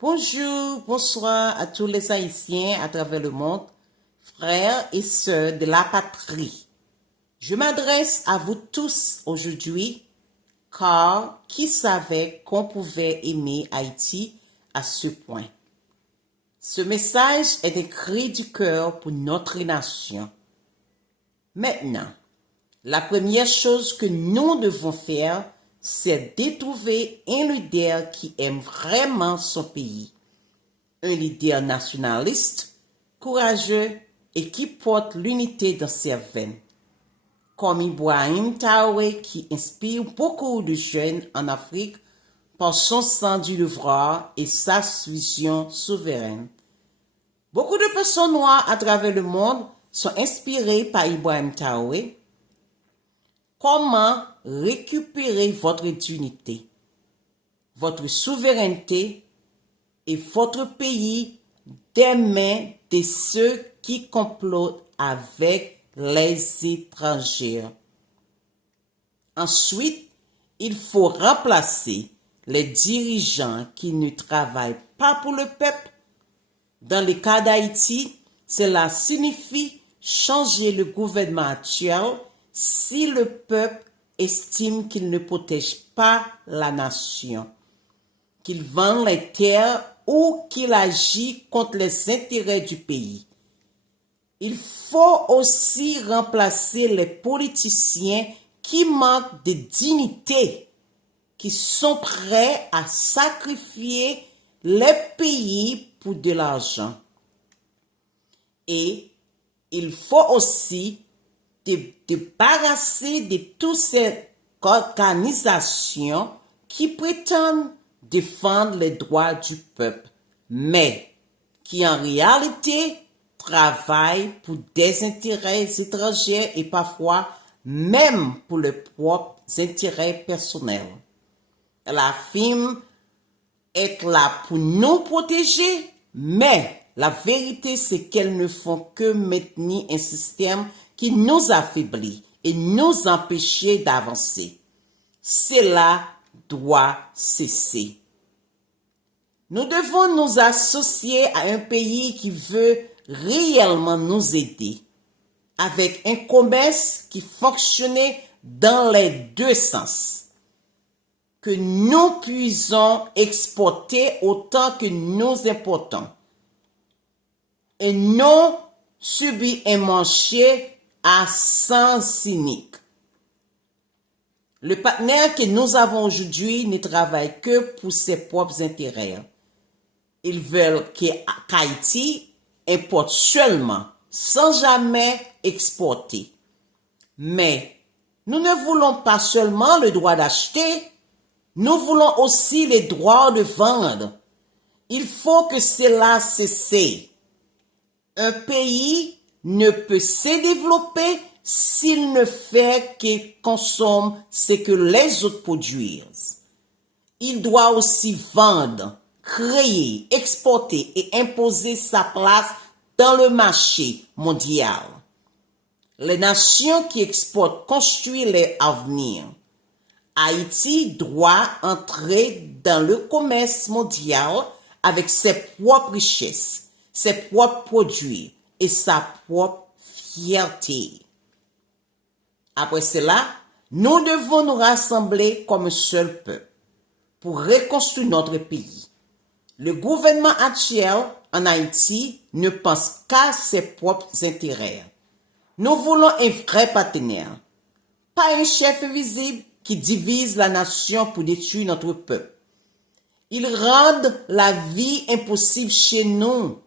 Bonjour, bonsoir à tous les Haïtiens à travers le monde, frères et sœurs de la patrie. Je m'adresse à vous tous aujourd'hui, car qui savait qu'on pouvait aimer Haïti à ce point? Ce message est un cri du cœur pour notre nation. Maintenant, la première chose que nous devons faire, c'est de trouver un leader qui aime vraiment son pays. Un leader nationaliste, courageux et qui porte l'unité dans ses veines. Comme Ibrahim Traoré qui inspire beaucoup de jeunes en Afrique par son sens du devoir et sa vision souveraine. Beaucoup de personnes noires à travers le monde sont inspirées par Ibrahim Traoré. Comment récupérer votre dignité, votre souveraineté et votre pays des mains de ceux qui complotent avec les étrangers. Ensuite, il faut remplacer les dirigeants qui ne travaillent pas pour le peuple. Dans le cas d'Haïti, cela signifie changer le gouvernement actuel si le peuple estime qu'il ne protège pas la nation, qu'il vend les terres ou qu'il agit contre les intérêts du pays. Il faut aussi remplacer les politiciens qui manquent de dignité, qui sont prêts à sacrifier les pays pour de l'argent. Et il faut aussi débarrasser de toutes ces organisations qui prétendent défendre les droits du peuple, mais qui en réalité travaillent pour des intérêts étrangers et parfois même pour leurs propres intérêts personnels. La affirme être là pour nous protéger, mais la vérité c'est qu'elles ne font que maintenir un système qui nous affaiblit et nous empêcher d'avancer. Cela doit cesser. Nous devons nous associer à un pays qui veut réellement nous aider, avec un commerce qui fonctionne dans les deux sens, que nous puissions exporter autant que nous importons, et non subir un marché à sens cynique. Le partenaire que nous avons aujourd'hui ne travaille que pour ses propres intérêts. Ils veulent qu'Haïti importe seulement, sans jamais exporter. Mais nous ne voulons pas seulement le droit d'acheter, nous voulons aussi le droit de vendre. Il faut que cela cesse. Un pays ne peut se développer s'il ne fait que consommer ce que les autres produisent. Il doit aussi vendre, créer, exporter et imposer sa place dans le marché mondial. Les nations qui exportent construisent leur avenir. Haïti doit entrer dans le commerce mondial avec ses propres richesses, ses propres produits et sa propre fierté. Après cela, nous devons nous rassembler comme un seul peuple pour reconstruire notre pays. Le gouvernement actuel en Haïti ne pense qu'à ses propres intérêts. Nous voulons un vrai partenaire, pas un chef invisible qui divise la nation pour détruire notre peuple. Ils rendent la vie impossible chez nous.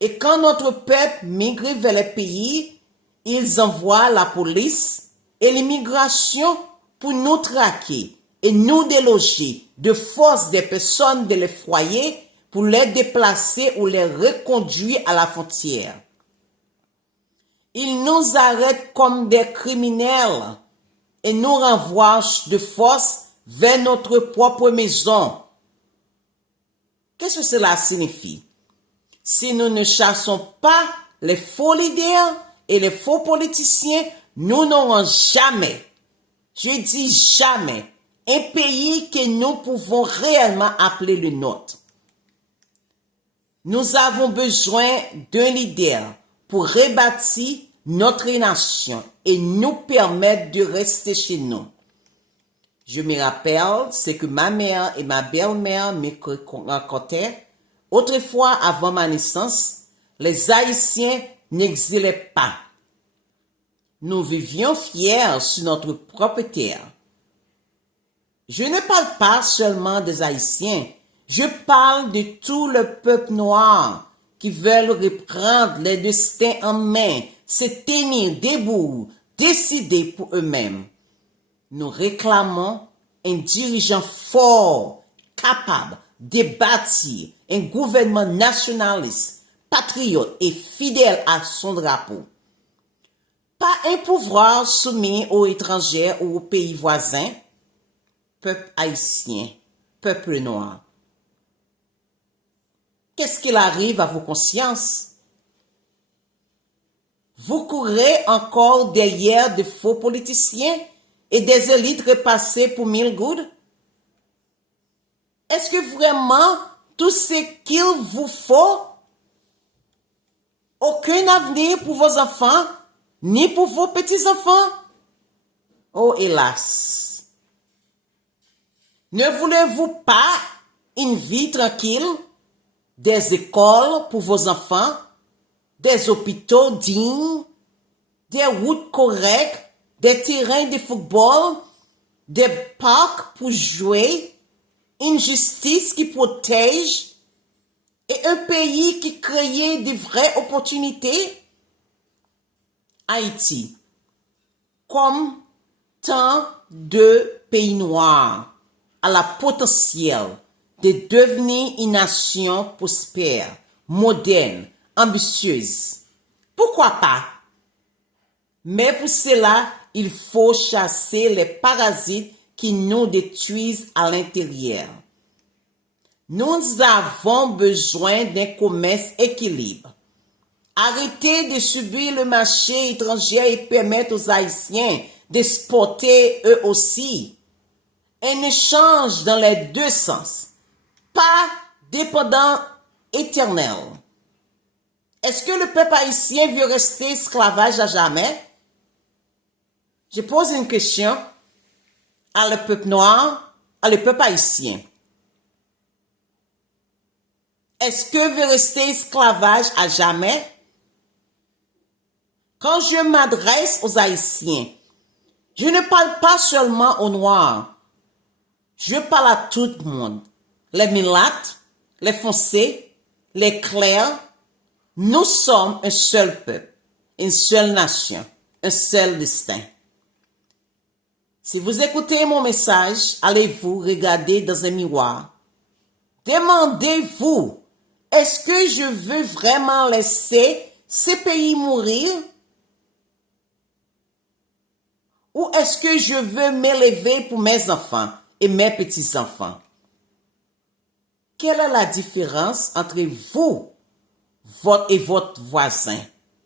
Et quand notre peuple migre vers les pays, ils envoient la police et l'immigration pour nous traquer et nous déloger de force des personnes de les foyers pour les déplacer ou les reconduire à la frontière. Ils nous arrêtent comme des criminels et nous renvoient de force vers notre propre maison. Qu'est-ce que cela signifie? Si nous ne chassons pas les faux leaders et les faux politiciens, nous n'aurons jamais, je dis jamais, un pays que nous pouvons réellement appeler le nôtre. Nous avons besoin d'un leader pour rebâtir notre nation et nous permettre de rester chez nous. Je me rappelle ce que ma mère et ma belle-mère me racontaient. Autrefois, avant ma naissance, les Haïtiens n'exilaient pas. Nous vivions fiers sur notre propre terre. Je ne parle pas seulement des Haïtiens, je parle de tout le peuple noir qui veulent reprendre les destins en main, se tenir debout, décider pour eux-mêmes. Nous réclamons un dirigeant fort, capable de bâtir un gouvernement nationaliste, patriote et fidèle à son drapeau. Pas un pouvoir soumis aux étrangers ou aux pays voisins, peuple haïtien, peuple noir. Qu'est-ce qu'il arrive à vos consciences? Vous courez encore derrière de faux politiciens et des élites repassées pour mille gouttes? Est-ce que vraiment tout ce qu'il vous faut? Aucun avenir pour vos enfants, ni pour vos petits-enfants? Oh, hélas! Ne voulez-vous pas une vie tranquille, des écoles pour vos enfants, des hôpitaux dignes, des routes correctes, des terrains de football, des parcs pour jouer, une justice qui protège et un pays qui crée de vraies opportunités? Haïti, comme tant de pays noirs, a la potentiel de devenir une nation prospère, moderne, ambitieuse. Pourquoi pas? Mais pour cela, il faut chasser les parasites qui nous détruisent à l'intérieur. Nous avons besoin d'un commerce équilibré. Arrêtez de subir le marché étranger et permettre aux Haïtiens d'exporter eux aussi. Un échange dans les deux sens, pas dépendant éternel. Est-ce que le peuple haïtien veut rester esclavage à jamais? Je pose une question à le peuple noir, à le peuple haïtien. Est-ce que veut rester esclavage à jamais? Quand je m'adresse aux Haïtiens, je ne parle pas seulement aux Noirs. Je parle à tout le monde. Les mulattes, les foncés, les clairs. Nous sommes un seul peuple, une seule nation, un seul destin. Si vous écoutez mon message, allez-vous regarder dans un miroir. Demandez-vous, est-ce que je veux vraiment laisser ces pays mourir? Ou est-ce que je veux m'élever pour mes enfants et mes petits-enfants? Quelle est la différence entre vous et votre voisin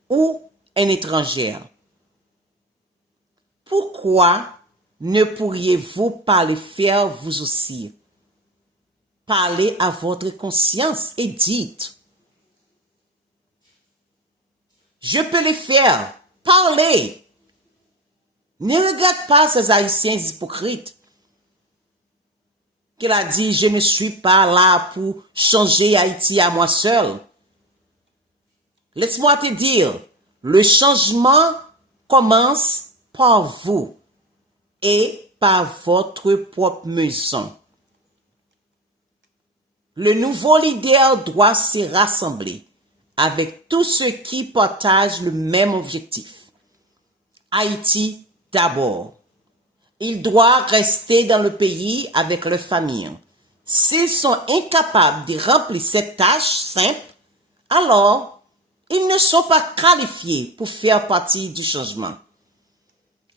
ou un étranger? Pourquoi ne pourriez-vous pas le faire vous aussi? Parlez à votre conscience et dites, je peux le faire. Parlez. Ne regarde pas ces Haïtiens hypocrites qu'il a dit, je ne suis pas là pour changer Haïti à moi seul. Laisse-moi te dire, le changement commence par vous et par votre propre maison. Le nouveau leader doit se rassembler avec tous ceux qui partagent le même objectif. Haïti d'abord. Il doit rester dans le pays avec leur famille. S'ils sont incapables de remplir cette tâche simple, alors ils ne sont pas qualifiés pour faire partie du changement.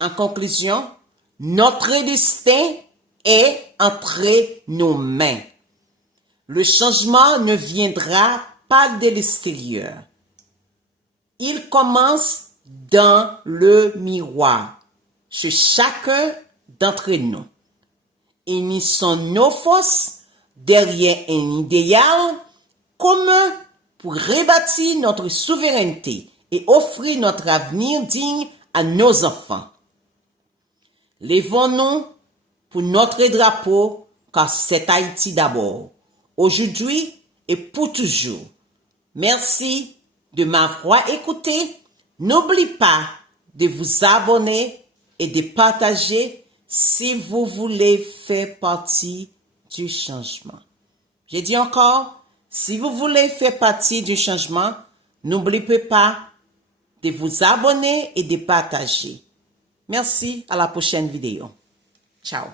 En conclusion, notre destin est entre nos mains. Le changement ne viendra pas de l'extérieur. Il commence dans le miroir, chez chacun d'entre nous. Unissons nos forces derrière un idéal commun pour rebâtir notre souveraineté et offrir notre avenir digne à nos enfants. Lèvons-nous pour notre drapeau, car c'est Haïti d'abord, aujourd'hui et pour toujours. Merci de m'avoir écouté. N'oubliez pas de vous abonner et de partager si vous voulez faire partie du changement. J'ai dit encore, si vous voulez faire partie du changement, n'oubliez pas de vous abonner et de partager. Merci, à la prochaine vidéo. Ciao.